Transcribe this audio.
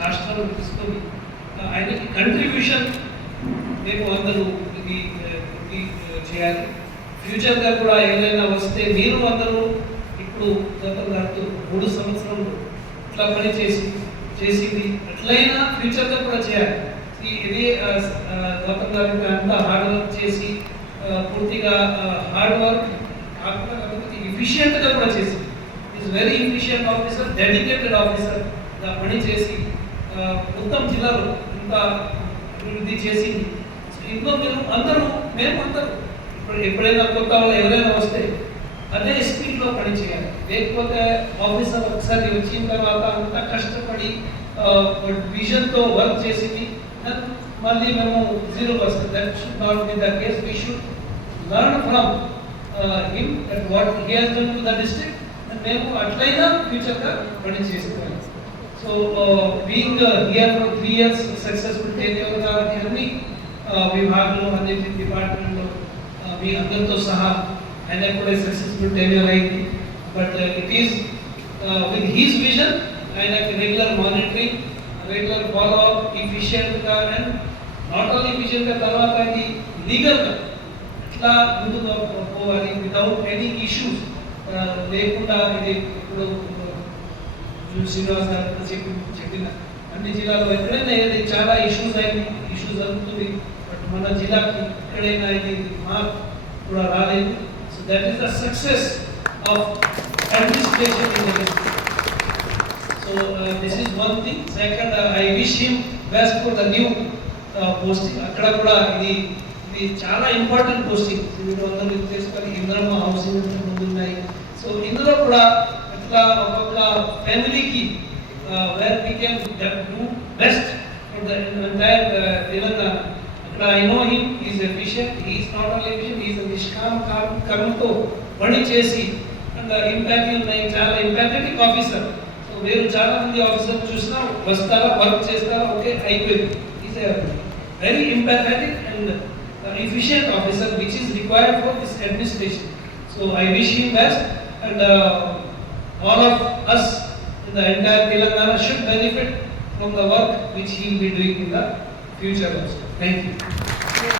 రాష్ట్రాలు తీసుకొని ఆయనకి కంట్రిబ్యూషన్ మేము అందరూ ఇది చేయాలి. ఫ్యూచర్గా కూడా ఏదైనా వస్తే మీరు అందరూ ఇప్పుడు గతం గారితో 3 సంవత్సరాలు ఇట్లా పని చేసింది అట్లయినా ఫ్యూచర్గా కూడా చేయాలి. ఇది గతం గారి అంతా హార్డ్ వర్క్ చేసి పూర్తిగా హార్డ్ వర్క్ కాకుండా కాకపోతే ఎఫిషియెంట్గా కూడా చేసింది. Is very efficient officer, dedicated officer పని చేసి మొత్తం జిల్లాలో ఇంత అభివృద్ధి చేసింది. ఇంట్లో మేము అందరూ ఇప్పుడు ఎప్పుడైనా కొత్త వాళ్ళు ఎవరైనా వస్తే అదే స్పీడ్లో పని చేయాలి. లేకపోతే ఆఫీసర్ ఒకసారి వచ్చిన తర్వాత అంతా కష్టపడి విజన్తో వర్క్ చేసింది మళ్ళీ మేము 0%. That should not be the case. We should learn from him that what he has done to the district. మేము అట్లయినా ఫ్యూచర్గా పని చేసుకోవాలి. So being here for 3 years successful టేక్ఓవర్గా అన్ని విభాగంలో అన్ని డిపార్ట్మెంట్లో మీ అందరితో సహా ఆయన కూడా సక్సెస్ఫుల్ టెన్యూర్ అయింది. But it is with his vision ఆయనకి regular monitoring, regular follow up, ఎఫిషియెంట్గా అండ్ నాట్ ఓన్లీ ఎఫిషియెంట్గా తర్వాత అది లీగల్గా ఇట్లా ముందుకు పోవాలి వితౌట్ ఎనీ ఇష్యూస్ లేకుండా. ఇది ఇప్పుడు శ్రీనివాస్ గారు చెప్పిన అన్ని జిల్లాలో ఎక్కడైనా ఏది చాలా ఇష్యూస్ జరుగుతుంది. బట్ మన జిల్లాకి ఎక్కడైనా ఇది మార్క్ కూడా రాలేదు. So that is the success of administration in the district. So this is one thing. Second, I wish him best for the new posting. అక్కడ కూడా ఇది చాలా ఇంపార్టెంట్ పోస్టింగ్. మీరు అందరూ చేసుకొని ఇంద్రమ్మ హౌసింగ్ ముందున్నాయి. సో ఇందులో కూడా అట్లా ఒక్కొక్క ఫ్యామిలీకి where we can do best for the entire Telangana. I know him, he is efficient, he is not only efficient, he is a nishkam karmato pani chesi and the చాలా empathetic officer. So మీరు చాలా మంది officer చూసినా వస్తారా, work చేస్తారా, okay అయిపోయింది. He is a very empathetic and efficient officer which is required for this administration. So I wish him best and all of us in the entire Telangana should benefit from the work which he will be doing in the future also. Thank you.